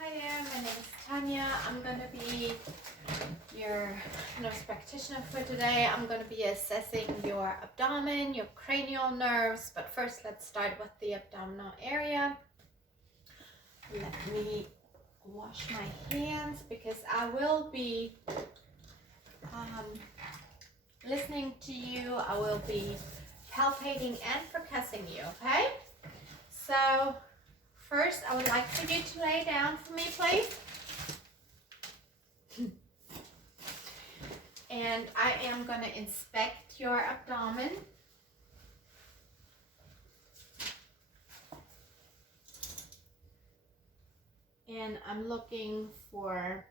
Hi there, my name is Tanya. I'm going to be your nurse practitioner for today. I'm going to be assessing your abdomen, your cranial nerves, but first let's start with the abdominal area. Let me wash my hands because I will be listening to you. I will be palpating and percussing you, okay? So first I would like for you to lay down for me, please. And I am going to inspect your abdomen. And I'm looking for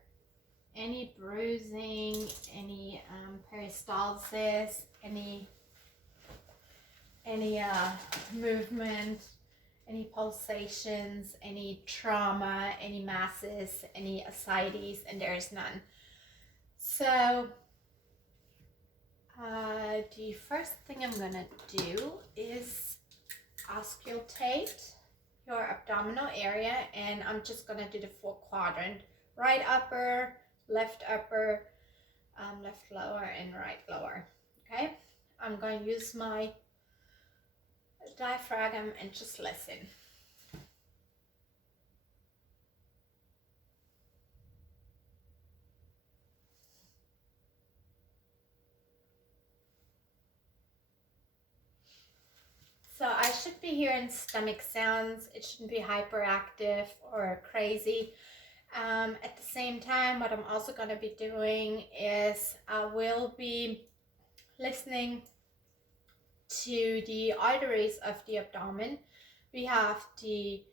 any bruising, any peristalsis, any movement, any pulsations, any trauma, any masses, any ascites, and there's none. So the first thing I'm gonna do is auscultate your abdominal area, and I'm just gonna do the full quadrant: right upper, left upper, left lower, and right lower. Okay, I'm going to use my diaphragm and just listen. So I should be hearing stomach sounds. It shouldn't be hyperactive or crazy. At the same time, what I'm also going to be doing is I will be listening to the arteries of the abdomen. We have the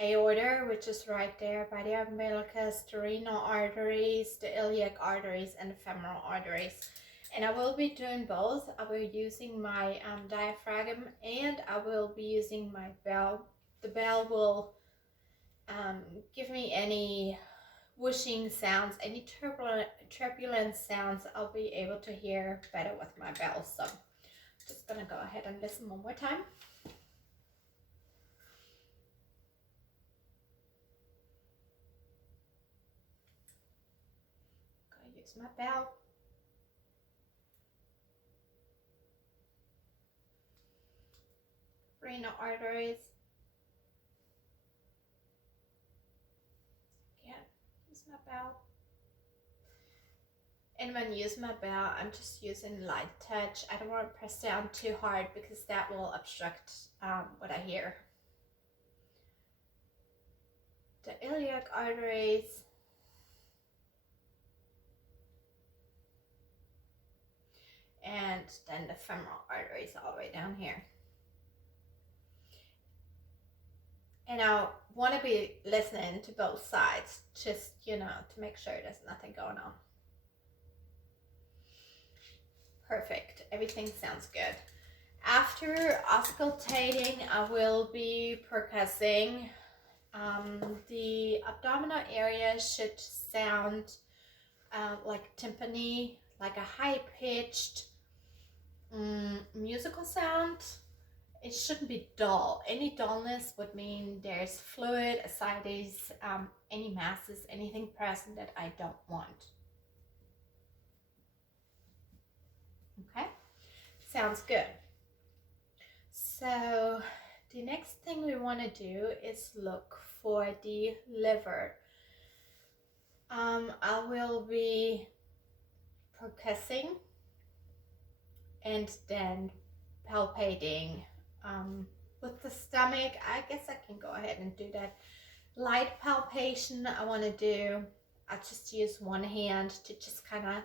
aorta, which is right there by the umbilicus, the renal arteries, the iliac arteries, and the femoral arteries. And I will be doing both. I will be using my diaphragm, and I will be using my bell. The bell will give me any whooshing sounds, any turbulent sounds. I'll be able to hear better with my bell. So I'm just gonna go ahead and listen one more time. Gonna use my bell. Renal arteries. Again, use my bell. And when I use my bell, I'm just using light touch. I don't want to press down too hard because that will obstruct what I hear. The iliac arteries. And then the femoral arteries all the way down here. And I want to be listening to both sides, just, to make sure there's nothing going on. Perfect. Everything sounds good. After auscultating, I will be percussing. The abdominal area should sound like timpani, like a high-pitched musical sound. It shouldn't be dull. Any dullness would mean there's fluid, ascites, any masses, anything present that I don't want. Okay, sounds good. So the next thing we want to do is look for the liver. I will be percussing and then palpating. With the stomach, I guess I can go ahead and do that light palpation. I just use one hand to just kind of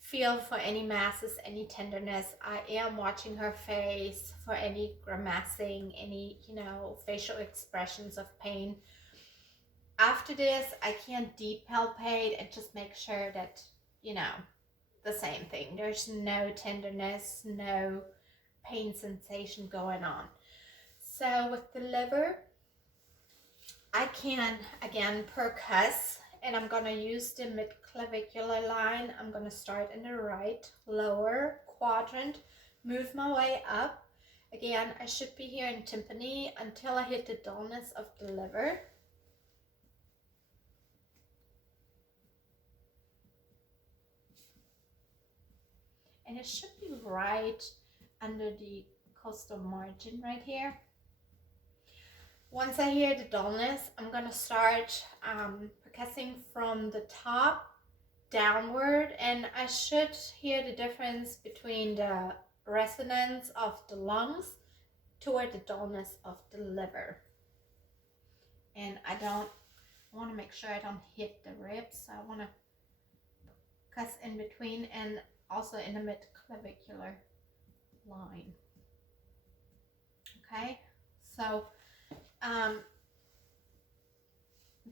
feel for any masses, any tenderness. I am watching her face for any grimacing, any, facial expressions of pain. After this, I can deep palpate and just make sure that, the same thing. There's no tenderness, no pain sensation going on. So with the liver, I can, again, percuss, and I'm going to use the mid-clavicular line. I'm going to start in the right lower quadrant, move my way up. Again, I should be here in timpani until I hit the dullness of the liver. and it should be right under the costal margin right here. Once I hear the dullness, I'm gonna start percussing from the top downward, and I should hear the difference between the resonance of the lungs toward the dullness of the liver. And I want to make sure I don't hit the ribs, so I want to cuss in between and also in the mid-clavicular line. Okay, so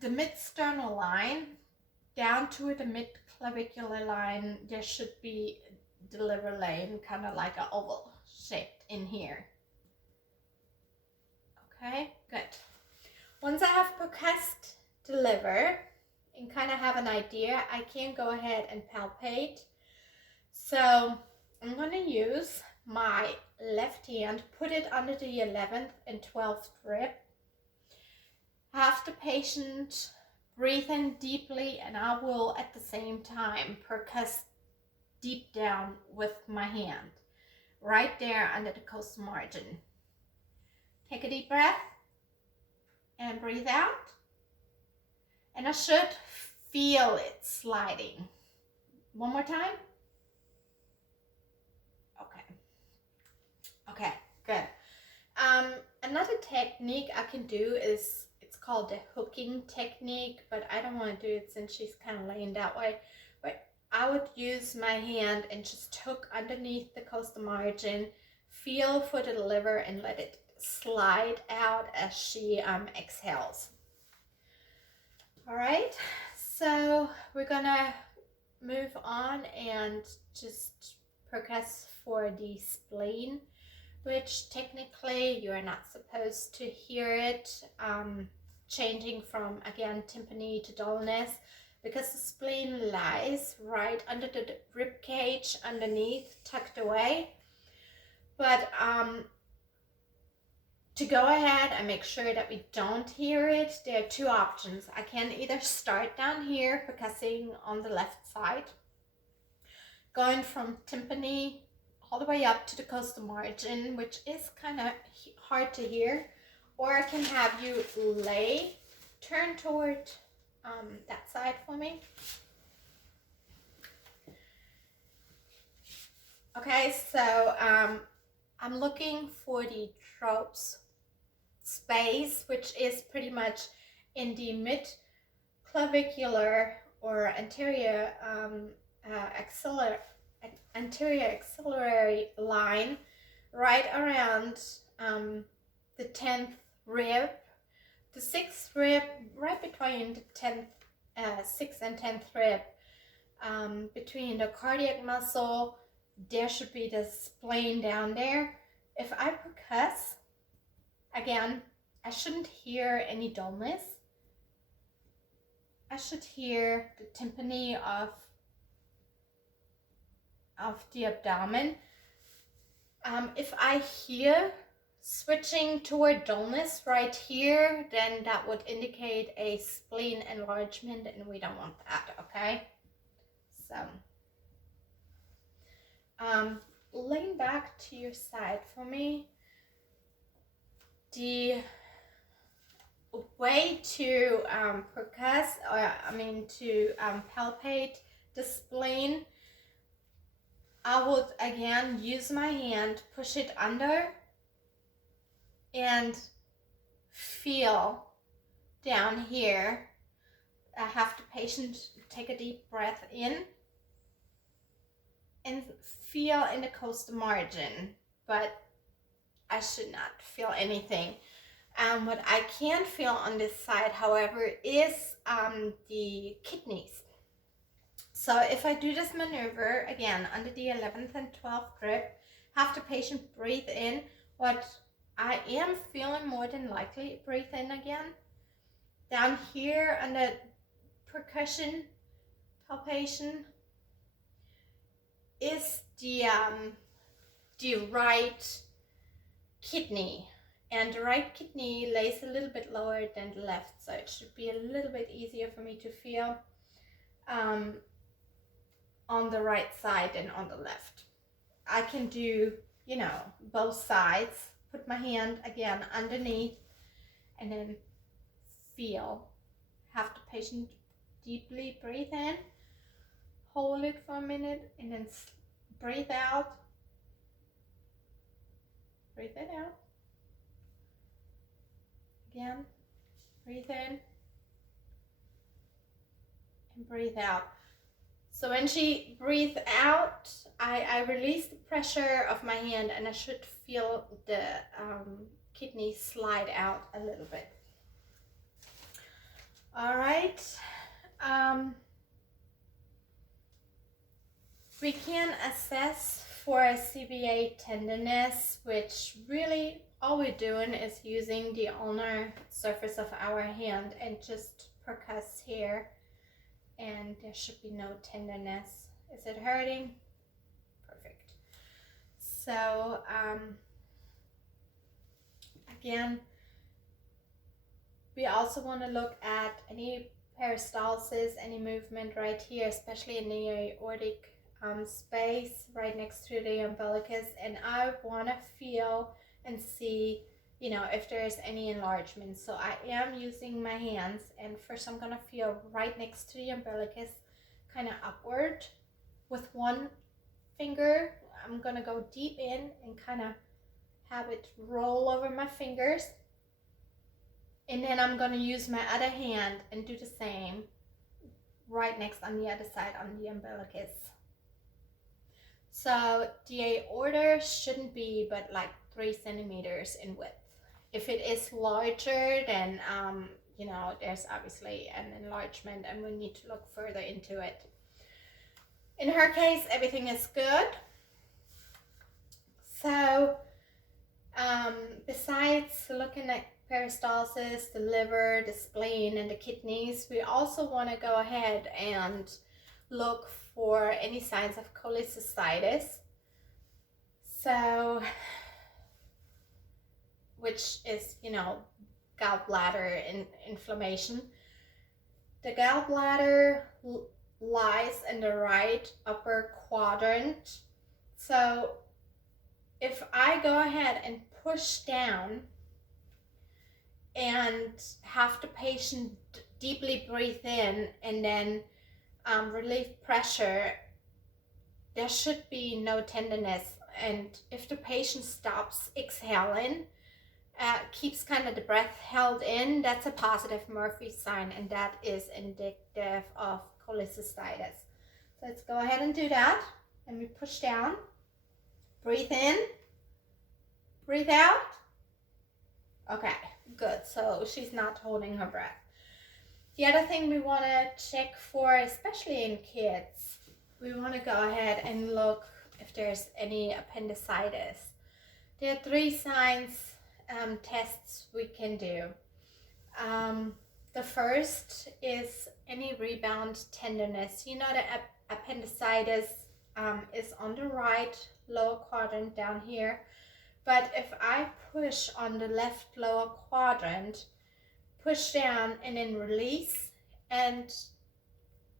the mid-sternal line down to the mid-clavicular line, there should be the liver lane kind of like an oval shaped in here. Okay, good. Once I have percussed the liver and kind of have an idea, I can go ahead and palpate. So I'm going to use my left hand, put it under the 11th and 12th rib. Have the patient breathe in deeply, and I will at the same time percuss deep down with my hand, right there under the costal margin. Take a deep breath and breathe out. And I should feel it sliding. One more time. Okay, good. Another technique I can do is, it's called the hooking technique, but I don't want to do it since she's kind of laying that way. But I would use my hand and just hook underneath the costal margin, feel for the liver, and let it slide out as she exhales. All right, so we're gonna move on and just percuss for the spleen, which technically you're not supposed to hear it changing from, again, tympany to dullness, because the spleen lies right under the rib cage underneath, tucked away. But to go ahead and make sure that we don't hear it, there are two options. I can either start down here percussing on the left side, going from tympany all the way up to the costal margin, which is kind of hard to hear, or I can have you turn toward that side for me. Okay, so I'm looking for the Trops space, which is pretty much in the mid-clavicular or anterior axillary line, right around the 10th rib, the 6th rib, right between the 6th and 10th rib, between the cardiac muscle. There should be the spleen down there. If I percuss, again, I shouldn't hear any dullness. I should hear the tympany of the abdomen. If I hear switching toward dullness right here, then that would indicate a spleen enlargement, and we don't want that, okay? So, lean back to your side for me. The way to percuss, to palpate the spleen, I would again use my hand, push it under, and feel down here. I have the patient take a deep breath in and feel in the costal margin, but I should not feel anything. What I can feel on this side, however, is the kidneys. So if I do this maneuver, again, under the 11th and 12th rib, have the patient breathe in, what I am feeling more than likely, breathe in again. Down here under percussion, palpation, is the right kidney. And the right kidney lays a little bit lower than the left, so it should be a little bit easier for me to feel on the right side than on the left. I can do, you know, both sides. Put my hand again underneath and then feel. Have the patient deeply breathe in, hold it for a minute, and then breathe out. Breathe it out. Again, breathe in and breathe out. So when she breathes out, I release the pressure of my hand and I should feel the kidney slide out a little bit. All right. We can assess for a CBA tenderness, which really all we're doing is using the ulnar surface of our hand and just percuss here, and there should be no tenderness. Is it hurting? Perfect. So again, we also want to look at any peristalsis, any movement right here, especially in the aortic space right next to the umbilicus, and I want to feel and see, you know, if there's any enlargement. So I am using my hands, and first I'm gonna feel right next to the umbilicus, kind of upward. With one finger, I'm gonna go deep in and kind of have it roll over my fingers, and then I'm gonna use my other hand and do the same right next on the other side on the umbilicus. So the aorta shouldn't be but like 3 centimeters in width. If it is larger, then you know, there's obviously an enlargement and we need to look further into it. In her case, everything is good. So besides looking at peristalsis, the liver, the spleen, and the kidneys, we also want to go ahead and look for any signs of cholecystitis. So, which is, you know, gallbladder inflammation. The gallbladder lies in the right upper quadrant. So if I go ahead and push down and have the patient deeply breathe in and then relieve pressure, there should be no tenderness. And if the patient stops exhaling, keeps kind of the breath held in, that's a positive Murphy sign, and that is indicative of cholecystitis. So let's go ahead and do that. And we push down, breathe in, breathe out. Okay, good. So she's not holding her breath. The other thing we want to check for, especially in kids, we want to go ahead and look if there's any appendicitis. There are 3 signs, tests we can do. The first is any rebound tenderness. You know, the appendicitis is on the right lower quadrant down here. But if I push on the left lower quadrant, push down and then release, and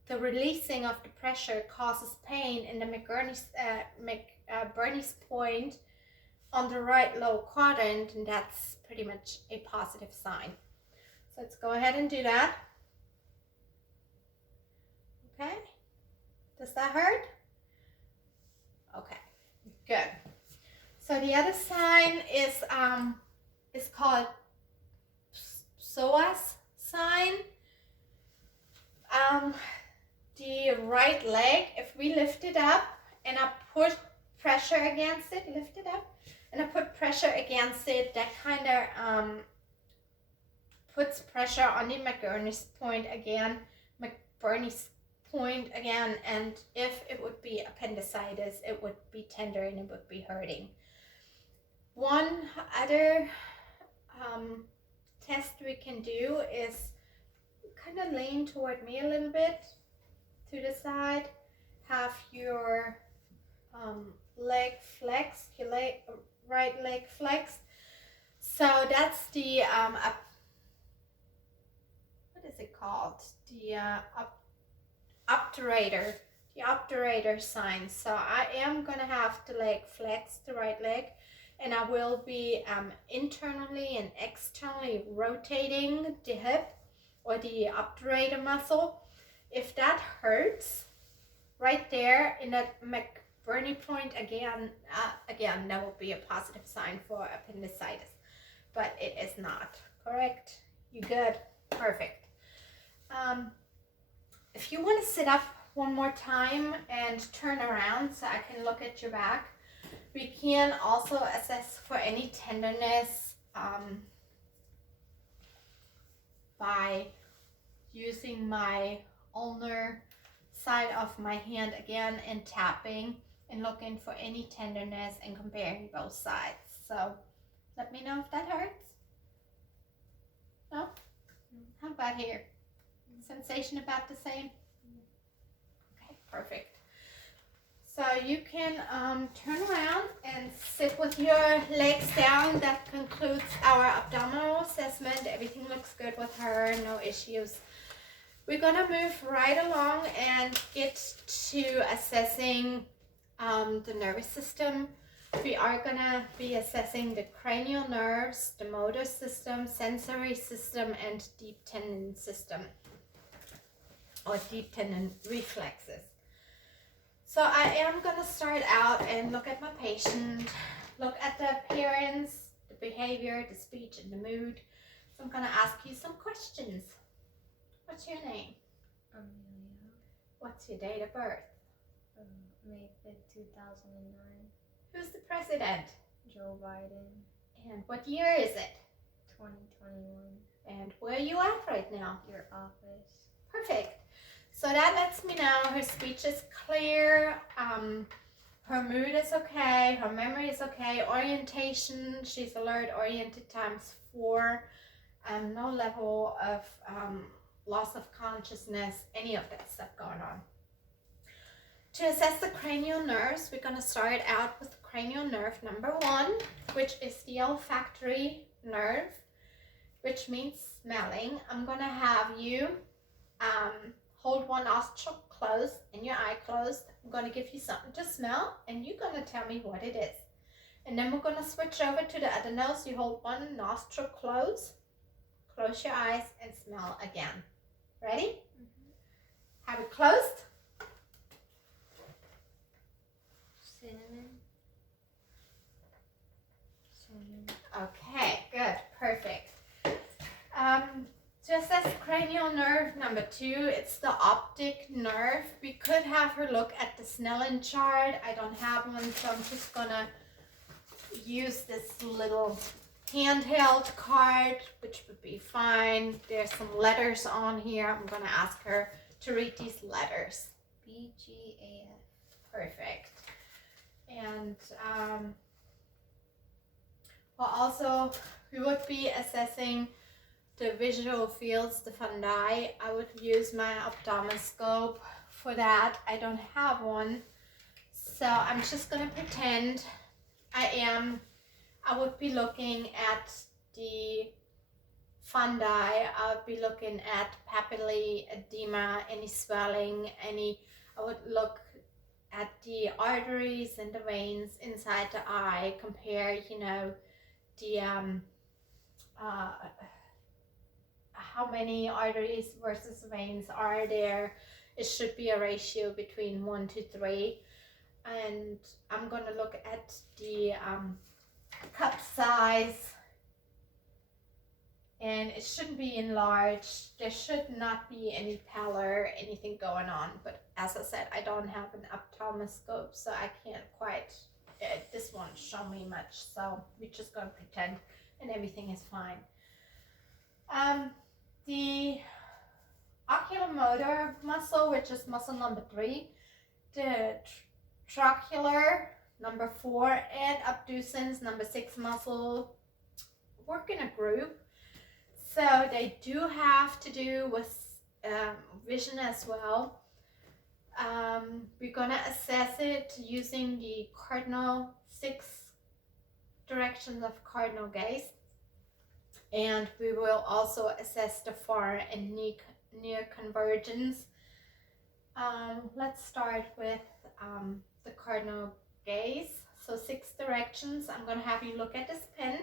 the releasing of the pressure causes pain in the McBurney's point on the right lower quadrant, and that's pretty much a positive sign. So let's go ahead and do that. Okay, does that hurt? Okay, good. So the other sign is called psoas sign. The right leg, if we lift it up and I put pressure against it, lift it up, and I put pressure against it, that kind of puts pressure on the McBurney's point again, and if it would be appendicitis, it would be tender and it would be hurting. One other test we can do is kind of lean toward me a little bit to the side, have your leg flex, your right leg flex. So that's the what is it called? The obturator the obturator sign. So I am gonna have the leg flex, the right leg, and I will be internally and externally rotating the hip or the obturator muscle. If that hurts right there in that McBurney point, again, that will be a positive sign for appendicitis, but it is not. Correct? You good? Perfect. If you want to sit up one more time and turn around so I can look at your back, we can also assess for any tenderness by using my ulnar side of my hand again and tapping and looking for any tenderness and comparing both sides. So let me know if that hurts. No? How about here? Sensation about the same? Okay, perfect. So you can turn around and sit with your legs down. That concludes our abdominal assessment. Everything looks good with her, no issues. We're gonna move right along and get to assessing the nervous system. We are gonna be assessing the cranial nerves, the motor system, sensory system, and deep tendon system, or deep tendon reflexes. So I am gonna start out and look at my patient, look at the appearance, the behavior, the speech, and the mood. So I'm gonna ask you some questions. What's your name? Amelia. What's your date of birth? May 5th, 2009. Who's the president? Joe Biden. And what year is it? 2021. And where are you at right now? Your office. Perfect. So that lets me know her speech is clear, her mood is okay, her memory is okay, orientation, she's alert, oriented ×4, no level of loss of consciousness, any of that stuff going on. To assess the cranial nerves, we're going to start out with cranial nerve number 1, which is the olfactory nerve, which means smelling. I'm going to have you hold one nostril closed and your eye closed. I'm going to give you something to smell and you're going to tell me what it is. And then we're going to switch over to the other nose. You hold one nostril closed, close your eyes, and smell again. Ready? Mm-hmm. Have it closed. Cinnamon. Okay, good, perfect. To assess cranial nerve number 2, it's the optic nerve. We could have her look at the Snellen chart. I don't have one, so I'm just gonna use this little handheld card, which would be fine. There's some letters on here. I'm gonna ask her to read these letters. BGAF. Perfect. And well, also we would be assessing the visual fields, the fundi. I would use my ophthalmoscope for that. I don't have one, so I'm just gonna pretend I would be looking at the fundi. I would be looking at papillae, edema, any swelling, I would look at the arteries and the veins inside the eye, compare, the how many arteries versus veins are there. It should be a ratio between 1 to 3. And I'm going to look at the cup size, and it shouldn't be enlarged. There should not be any pallor, anything going on. But as I said, I don't have an ophthalmoscope, so I can't quite, this won't show me much. So we're just going to pretend and everything is fine. The oculomotor muscle, which is muscle number 3, the trochlear number 4, and abducens number 6 muscle work in a group. So they do have to do with vision as well. We're gonna assess it using the cardinal 6 directions of cardinal gaze. And we will also assess the far and near convergence. Let's start with the cardinal gaze. So 6 directions. I'm going to have you look at this pen.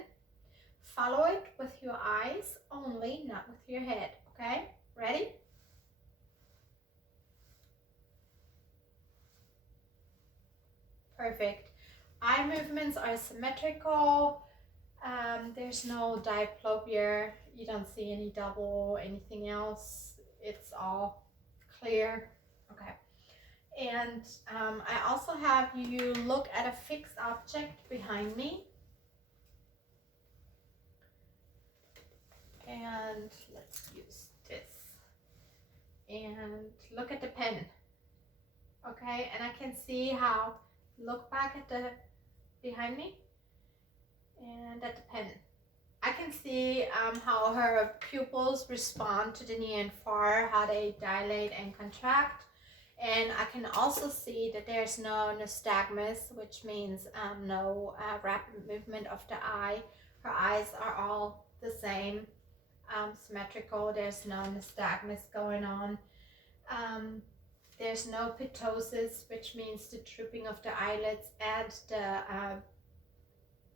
Follow it with your eyes only, not with your head. Okay? Ready? Perfect. Eye movements are symmetrical. There's no diplopia. You don't see any double, anything else. It's all clear. Okay. And I also have you look at a fixed object behind me. And let's use this. And look at the pen. Okay, and I can see how, look back at the behind me and at the pen. I can see how her pupils respond to the near and far, how they dilate and contract. And I can also see that there's no nystagmus, which means no rapid movement of the eye. Her eyes are all the same, symmetrical. There's no nystagmus going on. There's no ptosis, which means the drooping of the eyelids, and the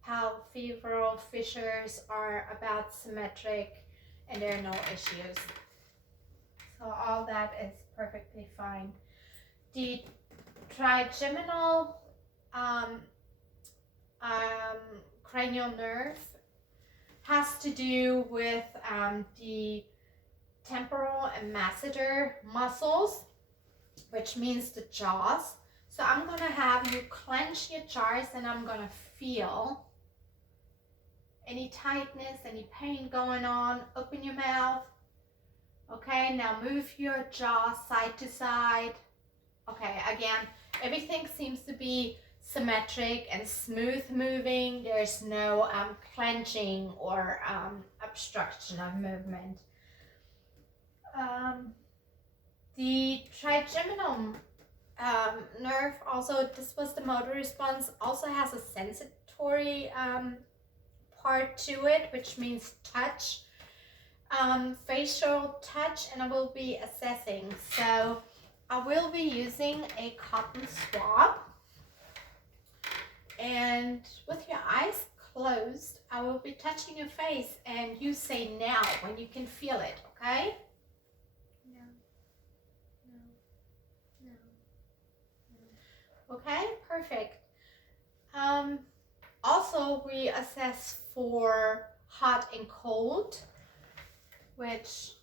palpebral fissures are about symmetric, and there are no issues. So all that is perfectly fine. The trigeminal cranial nerve has to do with the temporal and masseter muscles, which means the jaws. So I'm going to have you clench your jaws, and I'm going to feel any tightness, any pain going on. Open your mouth. Okay, now move your jaw side to side. Okay, again, everything seems to be symmetric and smooth moving. There's no clenching or obstruction of movement. The trigeminal nerve, also, this was the motor response, also has a sensory part to it, which means touch, facial touch, and I will be assessing. So I will be using a cotton swab, and with your eyes closed, I will be touching your face, and you say now when you can feel it, okay? No. No. No. Okay, perfect. Also, we assess for hot and cold, which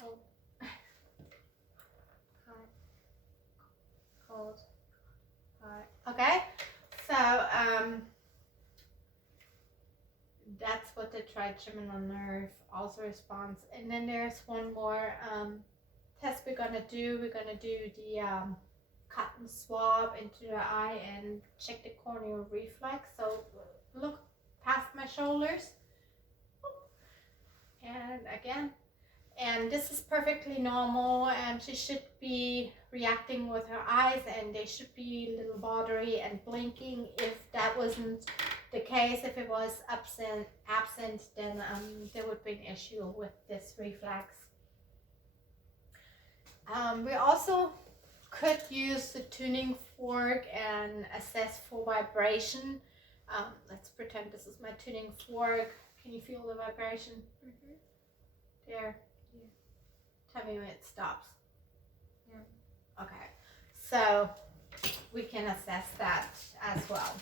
Cold. Hot. Cold. Hot. okay, so that's what the trigeminal nerve also responds. And then there's one more test we're gonna do. We're gonna do the cotton swab into the eye and check the corneal reflex. So look past my shoulders, and again, and this is perfectly normal, and she should be reacting with her eyes, and they should be a little watery and blinking. If that wasn't the case, if it was absent, then there would be an issue with this reflex. We also could use the tuning fork and assess for vibration. Let's pretend this is my tuning fork. Can you feel the vibration? Mm-hmm. There. Yeah. Tell me when it stops. Yeah. Okay. So we can assess that as well.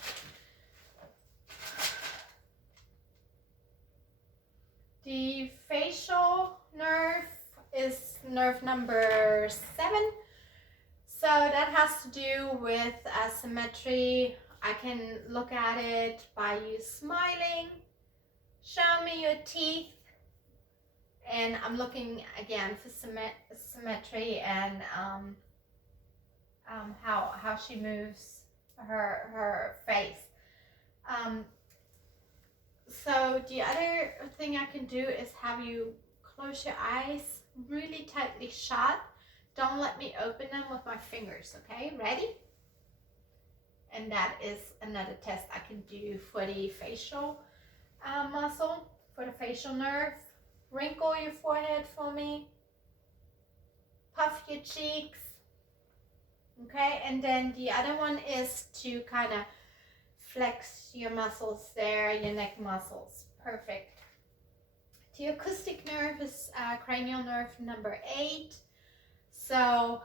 The facial nerve is nerve number 7. So that has to do with symmetry. I can look at it by you smiling. Show me your teeth. And I'm looking again for symmetry and how she moves her face. So the other thing I can do is have you close your eyes really tightly shut. Don't let me open them with my fingers, okay? Ready? And that is another test I can do for the facial muscle, for the facial nerve. wrinkle your forehead for me. Puff your cheeks. Okay, and then the other one is to kind of flex your muscles there, your neck muscles. Perfect. The acoustic nerve is cranial nerve number 8. So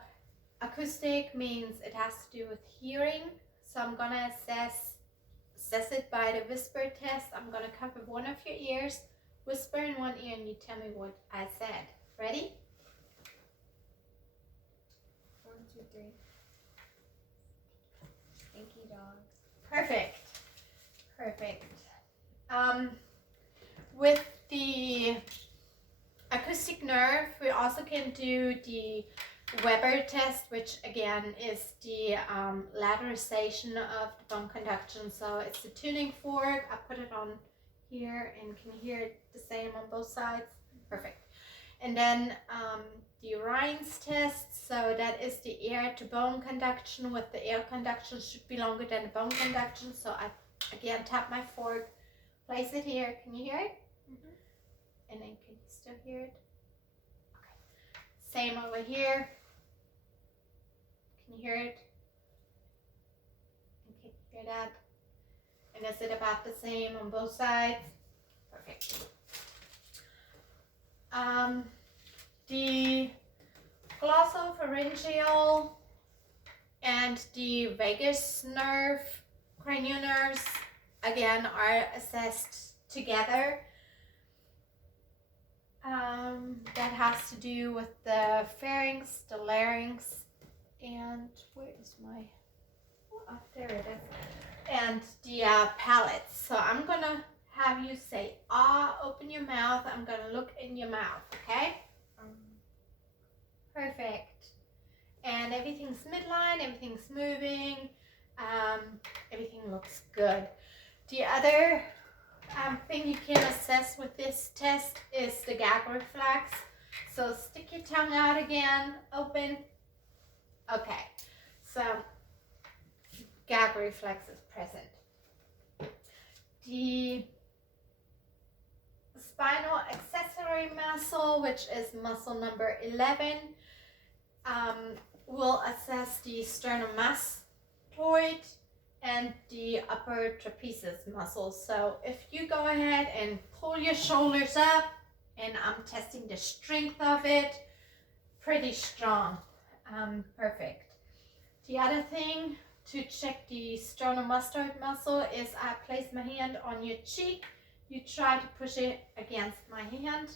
acoustic means it has to do with hearing. So I'm going to assess it by the whisper test. I'm going to cover one of your ears, whisper in one ear, and you tell me what I said. Ready? 1, 2, 3. Stinky dog. Perfect. Perfect. With the acoustic nerve, we also can do the Weber test, which again is the lateralization of the bone conduction. So it's the tuning fork. I put it on here and can hear it the same on both sides. Perfect. And then the Ryan's test, so that is the ear to bone conduction, with the ear conduction should be longer than the bone conduction. So I again tap my fork, place it here. Can you hear it? Mm-hmm. And then can you still hear it? Okay. Same over here. Can you hear it? Okay, hear that? And is it about the same on both sides? Perfect. The glossopharyngeal and the vagus nerve, cranial nerves, again are assessed together. That has to do with the pharynx, the larynx, and where is my, oh, there it is, and the palate. So I'm gonna have you say ah, open your mouth. I'm gonna look in your mouth, okay? Perfect. And everything's midline, everything's moving, everything looks good. The other thing you can assess with this test is the gag reflex. So stick your tongue out again, open. Okay, so gag reflex is present. The spinal accessory muscle, which is muscle number 11, will assess the sternomastoid and the upper trapezius muscle. So if you go ahead and pull your shoulders up, and I'm testing the strength of it, pretty strong. Perfect. The other thing to check the sternomastoid muscle is I place my hand on your cheek. You try to push it against my hand.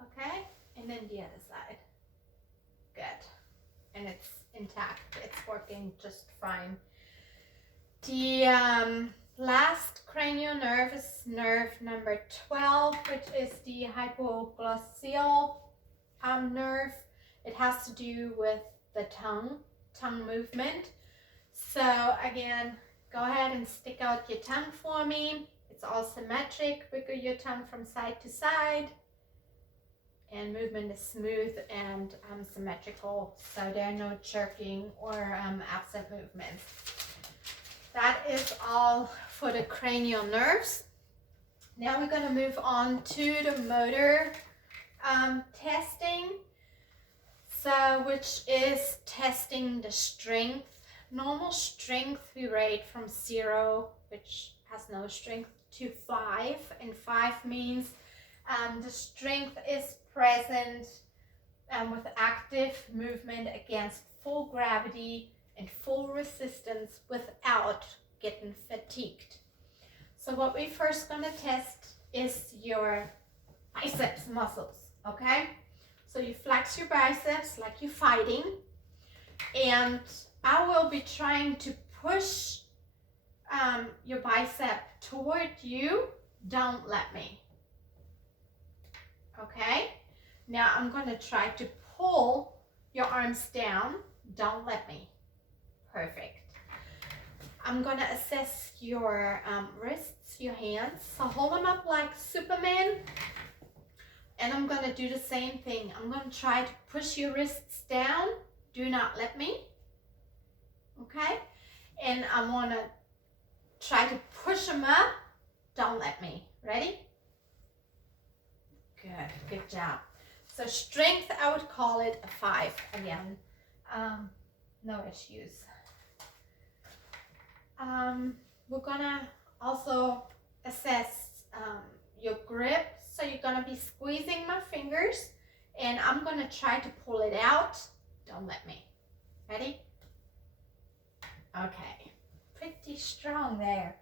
Okay? And then the other side. Good. And it's intact. It's working just fine. The last cranial nerve is nerve number 12, which is the hypoglossal nerve. It has to do with the tongue movement. So again, go ahead and stick out your tongue for me. It's all symmetric. Wiggle your tongue from side to side. And movement is smooth and symmetrical, so there are no jerking or absent movements. That is all for the cranial nerves. Now we're going to move on to the motor testing, so which is testing the strength. Normal strength we rate from 0, which has no strength, to 5, and 5 means the strength is present with active movement against full gravity and full resistance without getting fatigued. So what we first going to test is your biceps muscles, okay? So you flex your biceps like you're fighting, and I will be trying to push your bicep toward you. Don't let me. Okay? Now I'm going to try to pull your arms down. Don't let me. Perfect. I'm going to assess your wrists, your hands. So hold them up like Superman. And I'm going to do the same thing. I'm going to try to push your wrists down. Do not let me. Okay? And I want to try to push them up. Don't let me. Ready? Good job. So strength, I would call it a 5 again. No issues. We're gonna also assess your grip. So you're gonna be squeezing my fingers and I'm gonna try to pull it out. Don't let me. Ready? Okay, pretty strong there.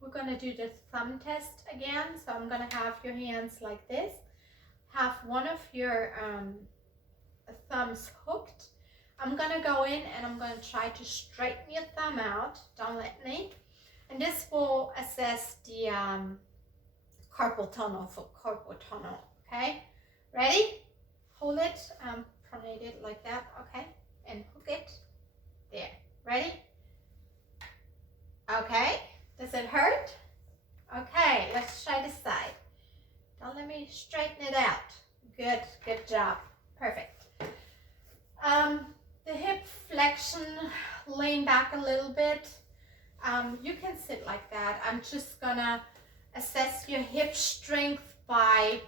We're gonna do the thumb test again. So I'm gonna have your hands like this. Have one of your thumbs hooked. I'm gonna go in and I'm gonna try to straighten your thumb out. Don't let me. And this will assess the carpal tunnel for carpal tunnel. Okay, ready? Hold it, pronate it like that. Okay, and hook it. There. Ready? Okay. Does it hurt? Okay, let's try this side. Don't let me straighten it out. Good job. Perfect. The hip flexion, lean back a little bit. You can sit like that. I'm just gonna assess your hip strength by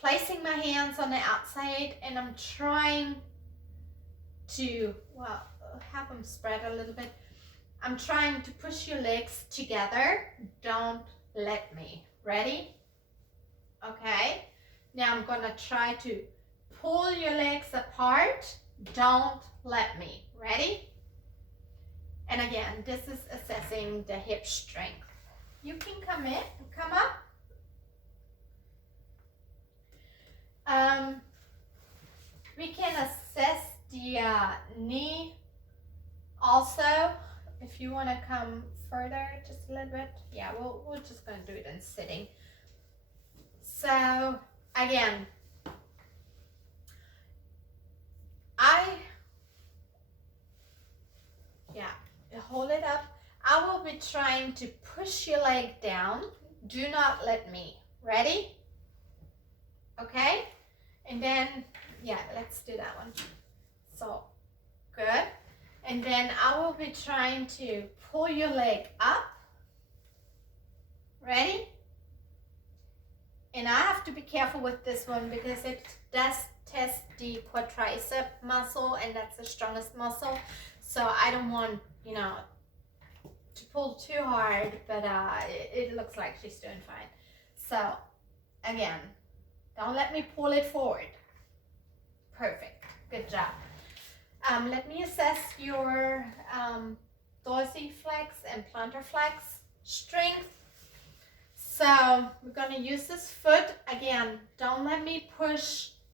placing my hands on the outside, and I'm trying to, well, have them spread a little bit. I'm trying to push your legs together. Don't let me. Ready? Okay. Now I'm gonna try to pull your legs apart. Don't let me. Ready? And again, this is assessing the hip strength. You can come up. We can assess the knee also. If you want to come further just a little bit. Yeah, we're just going to do it in sitting. So again, hold it up. I will be trying to push your leg down. Do not let me. Ready? Okay? And then, yeah, let's do that one. So, good. And then I will be trying to pull your leg up. Ready? And I have to be careful with this one because it does test the quadricep muscle, and that's the strongest muscle. So I don't want, to pull too hard, but it looks like she's doing fine. So again, don't let me pull it forward. Perfect. Good job. Let me assess your dorsiflex and plantar flex strength. So we're going to use this foot. Again, don't let me push